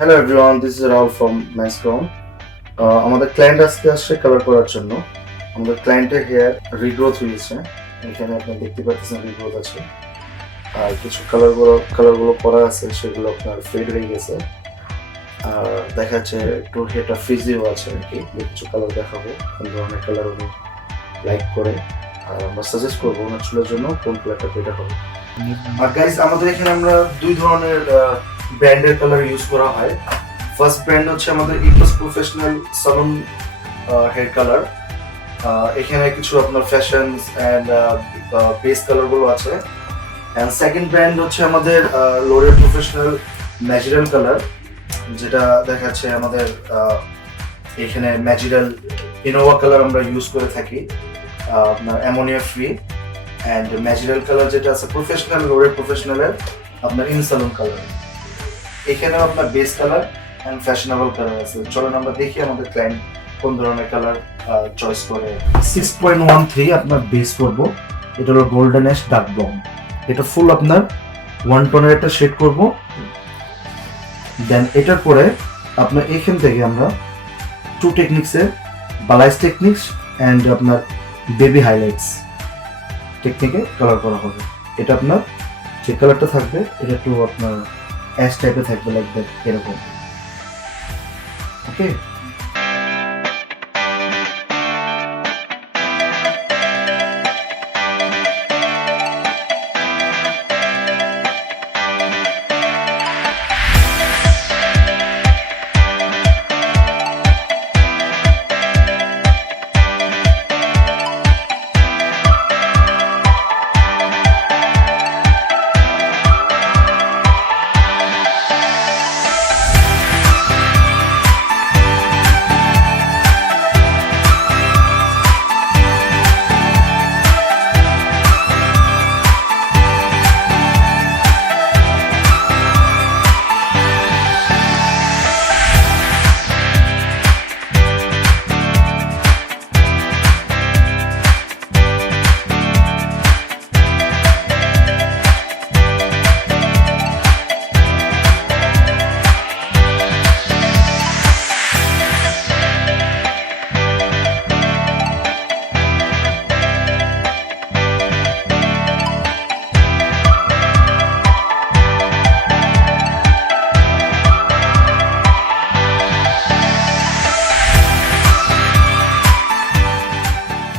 Hello everyone, this is Rahul from Menz আমাদের client আজকে আসছে কালার করার জন্য। আমাদের ক্লায়েন্টের হেয়ার রিগ্রোথ হয়েছে, এখানে আপনি দেখতে পাচ্ছেন রিগ্রোথ আছে, আর কিছু কালারগুলো করা আছে সেগুলো আপনার ফেড হয়ে গেছে, আর দেখা যাচ্ছে একটু হেয়ারটা ফ্রিজিও আছে আর কি। কিছু কালার দেখাবো কোন ধরনের কালার উনি লাইক করে, আর আমরা সাজেস্ট করবো ওনার চুলের জন্য কোন কালারটা বেটার হবে। আর গাইস, আমাদের এখানে আমরা দুই ধরনের ব্র্যান্ডের কালার ইউজ করা হয়। ফার্স্ট ব্র্যান্ড হচ্ছে আমাদের ইকোস প্রফেশনাল সালন হেয়ার কালার। এখানে কিছু আপনার ফ্যাশনস অ্যান্ড বেস কালারগুলো আছে। অ্যান্ড সেকেন্ড ব্র্যান্ড হচ্ছে আমাদের লোরের প্রফেশনাল ন্যাচারাল কালার, যেটা দেখাচ্ছে আমাদের এখানে ন্যাচারাল ইনোভা কালার আমরা ইউজ করে থাকি, আপনার ammonia free. And natural colour যেটা আছে প্রফেশনাল লোরের প্রফেশনালের আপনার ইন সালন কালার। এখানেও আপনার base colour and fashionable colour আছে। চলুন আমরা দেখি আমাদের ক্লায়েন্ট কোন ধরনের কালার চয়েস করে। 6.13 আপনার বেস করব, এটা হলো গোল্ডেন অ্যাশ ডার্ক ব্রাউন। এটা ফুল আপনার 1 টোনের একটা শেড করব। দেন এটার পরে আপনার এখান থেকে আমরা 2 টেকনিক্সের বালাইজ টেকনিক্স অ্যান্ড আপনার বেবি হাইলাইটস টেকনিকে কালার করা হবে। এটা আপনার যে কালারটা থাকবে এটা একটু আপনার অ্যাশ টাইপের থাকবে, লাইক দ্যাট, এরকম। ওকে।